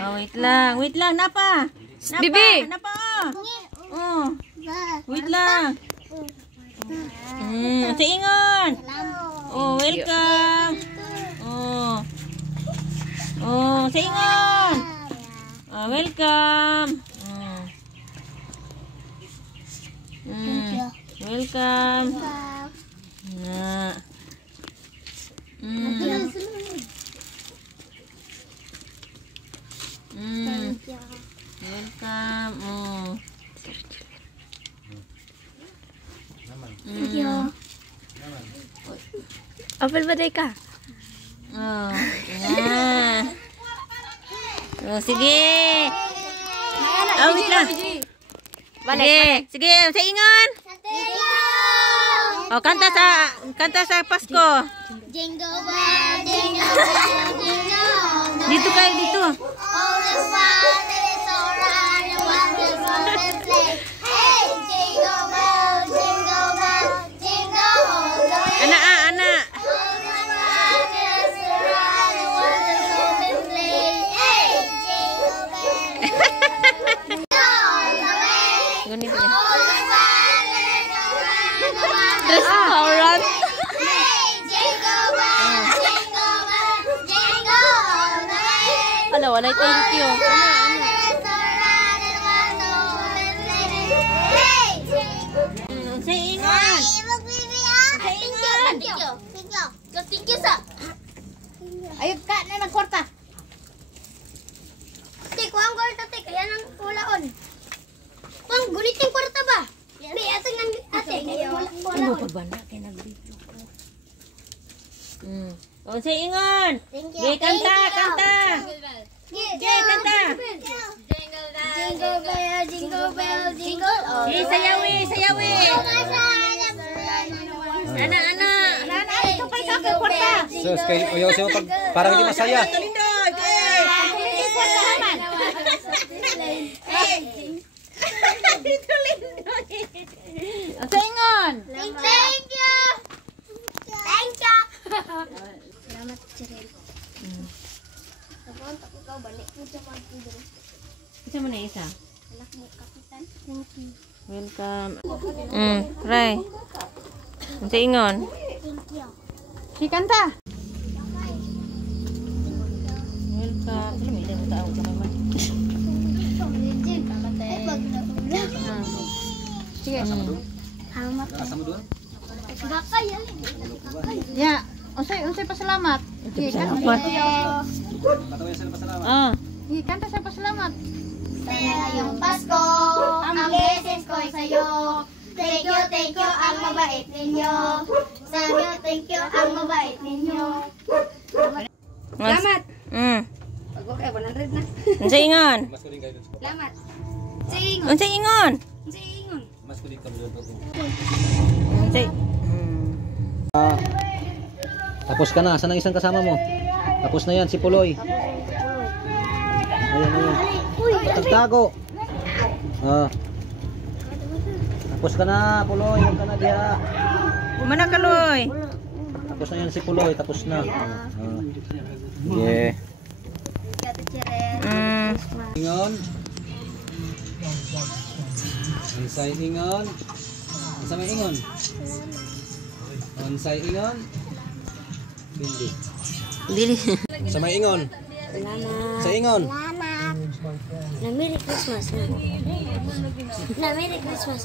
Oh, wait lang. Wait lang, napa. Bibi. Napa. Oh. Wait lang. Sa ingon. Oh, welcome. Oh. Oh, sa ingon. Oh, welcome. Welcome. Na. Welcome. Oh. Thank you. Apel ba day ka? Oh. Yan. Oh, sige. Oh, wait lang. Sige. Sige, sa ingon. Oh, kanta sa Pasko. Jingle bell, jingle bell, jingle. Dito kayo, dito. All the fun that is around and wonderful and play. Hey, jingle bell, jingle bell, jingle all the way. Ana, ana. All the fun that is around and wonderful and play. Hey, jingle bell, jingle all the way. Ganito All the fun that is around and wonderful. Restaurant. Hey, jingle bell, jingle bell, jingle all the way. Ano, wala thank you. Sa ingon. Thank you sa. Ayun ka na ng kwarta. Tik, kuang kwarta tik, kaya nang pulaon. Kuang gunit yung kwarta ba? Di ato nang ate, Ano pa ba na kay nag-video ko? Oh, sa ingon. Sige, kanta. Sige, kanta. Jingle bell, jingle bell, jingle all the Sige, way. sayawi. Ana. Ito pa ikaw kwarta. Sus, kay uyaw siya pag parang hindi masaya. Kalindog. Dito lindog. Sa ingon. Thank you. Thank you. Salamat, Cheryl. Sabon, tak ikaw balik po sa pagkudo. Isa mo na isa. Anak mo, kapitan. Thank you. Welcome. Ray. Sa ingon. Thank you. Si kanta. Welcome. Sila may ilang tao ka naman. Sige. Salamat. Sama doon. Bakay yan. Ya, unsay pasalamat. Sige, kanta. Patawin sa pasalamat. Ah. Sige, kanta sa pasalamat. Sana ngayong Pasko, ang blessings ko ay sa'yo. Thank you, ang mabait ninyo. Sana thank you, ang mabait ninyo. Salamat. Pag okay, 100 na. Sa ingon. Mas kuling kayo doon. Salamat. Sa ingon. Mas kuling kami doon. Sa Tapos ka na. Saan ang isang kasama mo? Tapos na yan, si Puloy. Ayun. Tagtago. Tapos ka na, Puloy. Huwag ka na diya. Mana kaloy. Tapos na yan si Puloy. Tapos na. Yeah. Ingon. Onsay ingon. Sa may ingon. Onsay ingon. Hindi. Dili. Sa may ingon. Sa ingon. Na Merry Christmas. Na Merry Christmas.